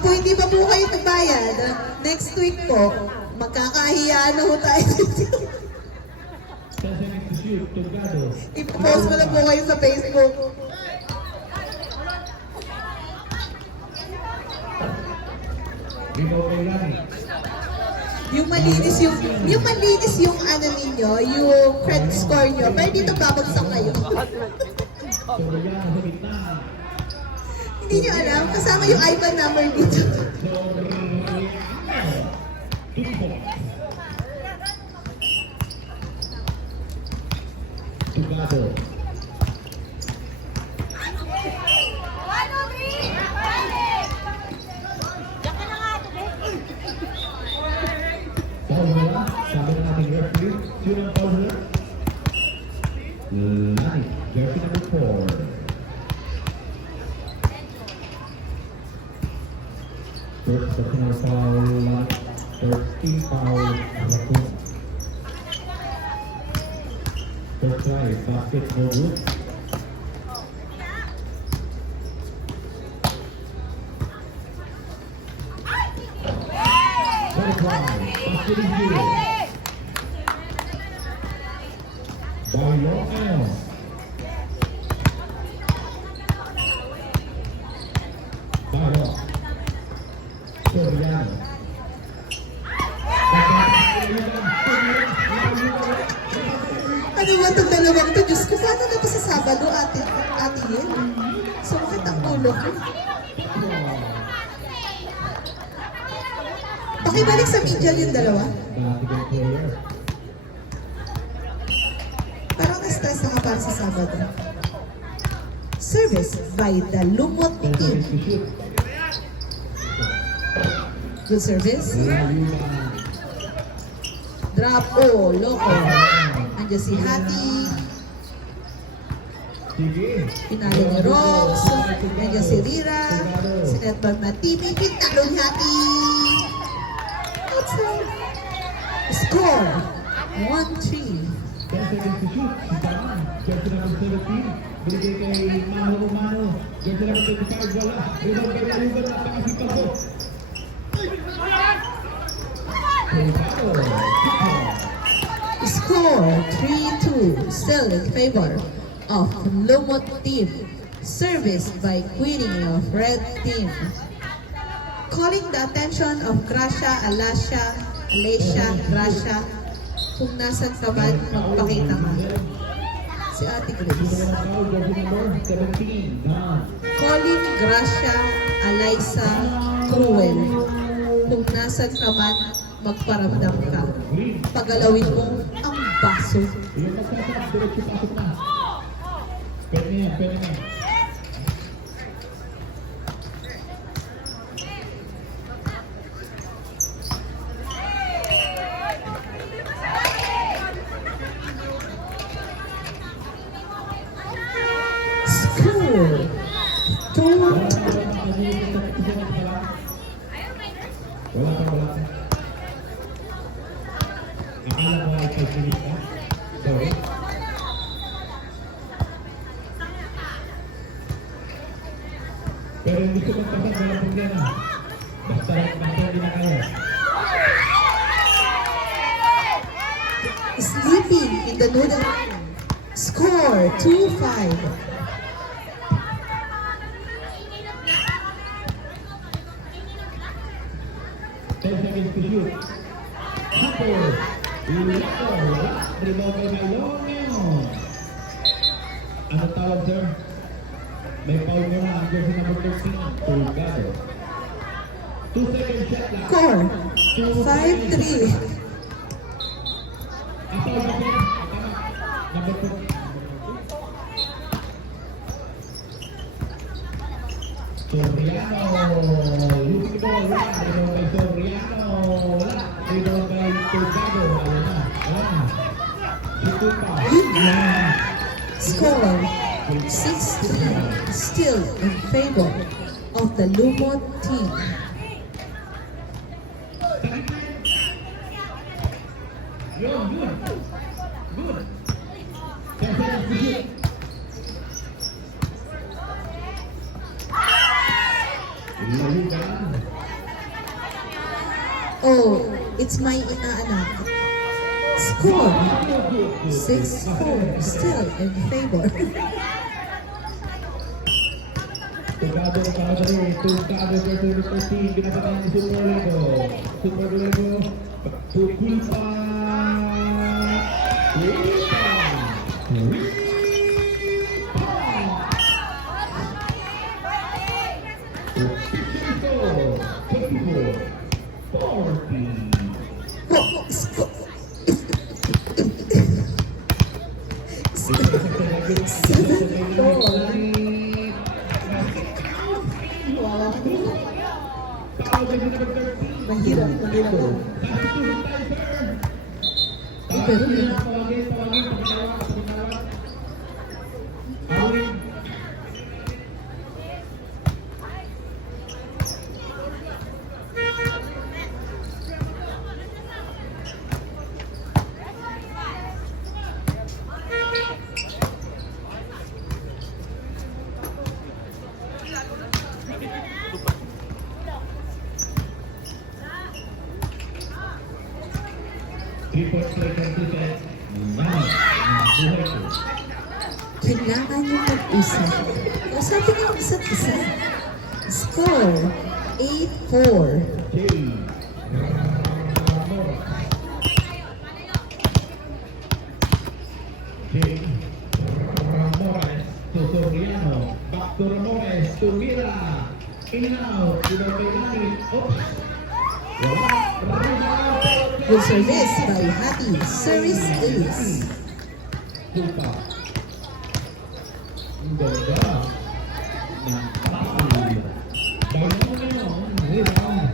po hindi pa po kayo nagbayad, next week po, magkakahiya na ho tayo. 10 seconds to shoot. Tugado. I-post mo lang po kayo sa Facebook. Rebound kay Rani. Yung malinis yung ano ninyo, yung credit score nyo, pero dito babagsak kayo. Soriano sa gitna. Hindi nyo alam, kasama yung IBAN number dito. Soriano. 2 points. Tugado. Foul nila. Sabi na natin referee. Sino ang foul nila? Lani. Jersey number 4. First personal foul. 13 foul. First try. Basket no good. Third try. Basket is good. By Locale. Balo. Soriano. Ano ba itong dalawang to? Diyos ko, paano na ito sa Sabado, ate Yen? Sumakit ang ulo ko. Pakibalik sa media yung dalawa. Basketball player. Parang na-stress na nga para sa Sabado. Service by the Lumot team. To shoot. Good service. Layuan. Drop, oh, loko. Nandiyan si Hati. Sige. Pinalo ni Rox. Nandiyan si Rira. Si Netball na TV. Pinalo ni Hati. Outside. Score. 1-3. 10 seconds to shoot. Sigaman. Jersey number 17. Binigay kay Mano Romano. Jersey number 25. Wala. Rebound kay Layuan. Nakakasipag ko. Tugado. Score 3-2. Still in favor of Lumot team. Service by Queenie of Red team. Calling the attention of Gracia, Alacia, Gracia. Kung nasan ka man, magpakita ka. Si Ate Grace. Jersey number 17. Down. Calling Gracia, Eliza, Cruel. Kung nasan ka man, magparamdam ka. Green. Pagalawin mo ang baso. Yung magsasak. Diretso pasok na. Pwede na yan. Pwede na. Score 2. Wala pa. Akala ko ay 5 minutes na. Sorry. Pero hindi ko magpasag, wala problema. Basta hindi na kaya. Sleeping in the noodle. Score 2-5. 10 seconds to shoot. Super. Ilito. Rebound kay Mailonio. Ano tawag, sir? May foul mo na ang jersey number 13. Tugado. 2 seconds shot lang. Score 5-3. Ang foul na sir. Tama. Number 2. Soriano. Losing ball. Wala. Rebound kay Soriano. Wala. Rebound kay Tugado. Wala na. Wala na. Shoot pa. Score 6-3. Still in favor of the Lumot team. Yun, good. Good. 10 seconds to shoot. Lalugan. Oh, it's my inaanak. Score 6-4, still in favor. Tugado ng kamadali, tugado versus 13, binabatan ng Super Lego. Super Lego, Tukulpa! Tukulpa! Oh, score. Mahirap, mahirap. Eh, pero kailangan yung mag-isa. Usapin niyo ang isa't isa. Score 8-4. Ramores to Soriano, back to Ramores to Mira, in and out, Pinapay, oops, Good service by Hattie. Service ace. Kulpa. Ang ganda. Ng foul. Balong na yun, rebound.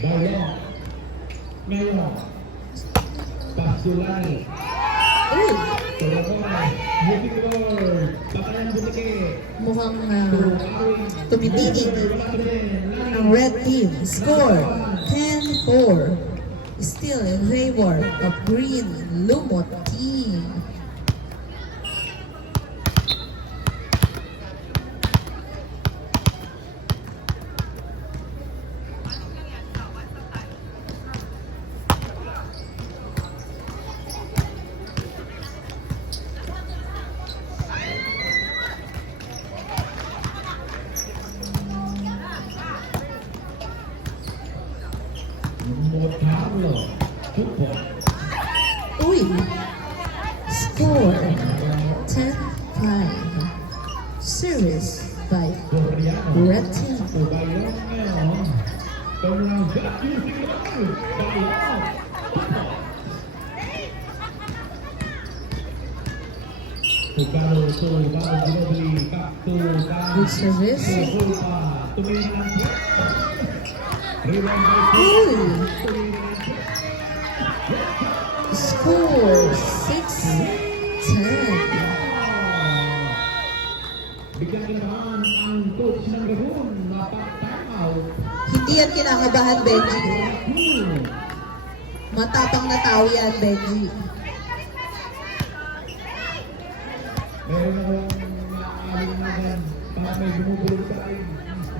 Balong. Ngayon, Pasulani. Uy, Turamores, Bukidor, Bakayan Butike. mukhang tumitinig ang red team. Score 10-4. Still in favor of green Lumot team. Motalo, 2 points. Uy, score 10-5. Service by Soriano. red team. Balong ngayon. Turnaround shot, using the ball. Balong. Tugalo to Bago Ginobili, back to Good service. Kulpa, tumingin ng rebound by Uy, tumingin ng score 6-10. bigyan kinabahan ang coach ng Gabon, napag-time out. Hindi yan kinakabahan, Benji. Matapang na tao yan, Benji. Meron akong naaalingan para may bumubulog sa akin.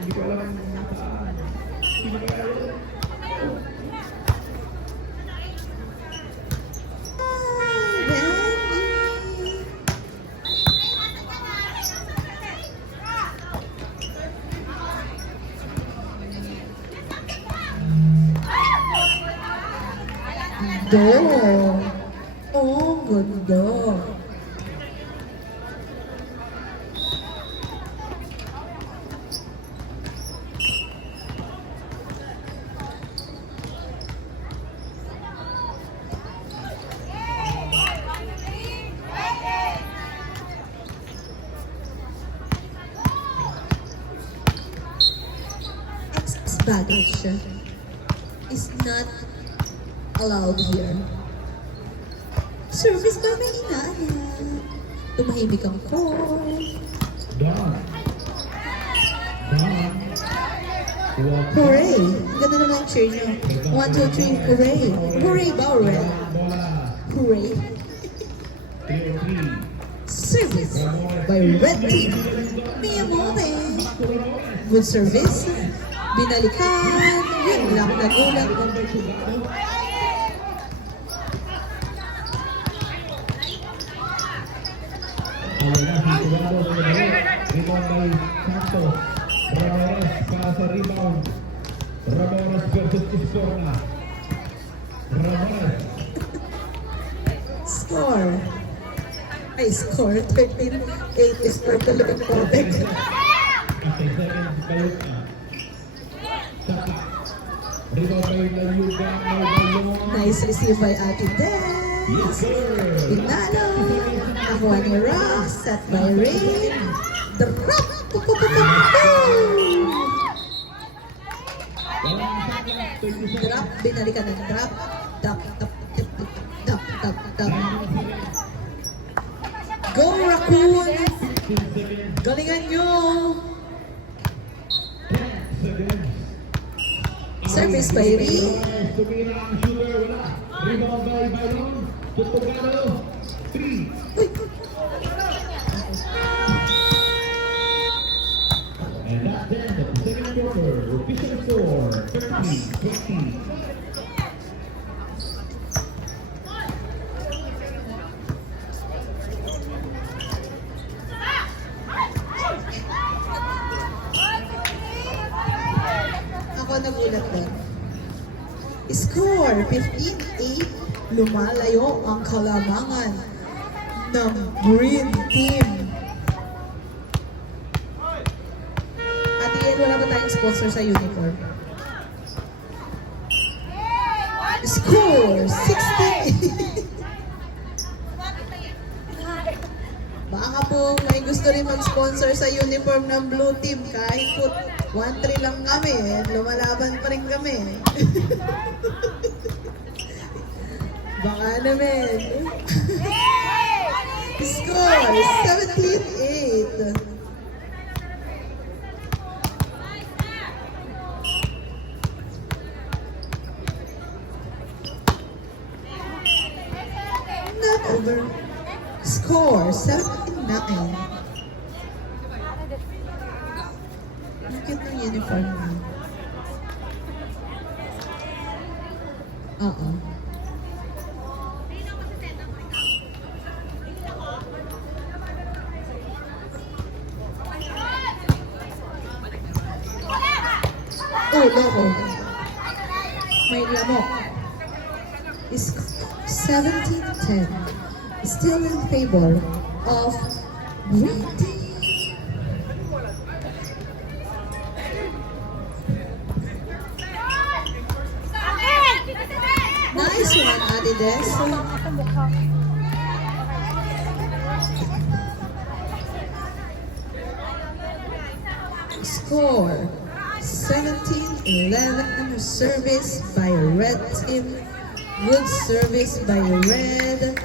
Hindi ko alam kung saan. Hindi ko alam. Benji. Ganda. Oh, ganda. Excess baggage is not allowed here. Service ba may inaanak? Tumahimik ang call. Don. Hooray! Ganda naman ang cheer nyo. 1, 2, 3, hooray! Hooray ba, hooray? Bola. Hooray! 3-3. Service by Red Team. Mia Mole. Good service. Binalikan. Yun lang, nagulat. Rebound by Santos. Ramirez para sa rebound. Ramirez versus Iscorna. Ramirez. Score. Ay, score. 13-8 is perfectly correct. After seconds, Bayuta. Saka. Rebound by Layuga. Nice receive by Ate Des. Yes, sir. Pinalo. Nakuha ni Ross. Set by Rain. Drop. Drop. Binalikan ng drop. Tap, tap, tap, tap, tap, tap. Go, Raccoon! Galingan nyo! Service by Rain. Tumira ang shooter, wala. Rebound by Byron. Tutugano. 3. Uy! And that's the end of the second quarter. Official score, 30-20. Ako nagulat din. Score 15-8. Lumalayo ang kalamangan ng Green Team. At iyan, wala ba tayong sponsor sa uniform? Score 16-8. Baka po may gusto rin mag-sponsor sa uniform ng Blue Team. Kahit po 1-3 lang kami, lumalaban pa rin kami. Baka naman. Score 17-8. Not over. Score 17-9. Ang cute ng uniform mo. Oo. Oh, loko. May lamok. Is 17-10. Still in favor of Green Team. Nice one, Ate Des. Score 17-11. Service by Red Team. Good service by Red.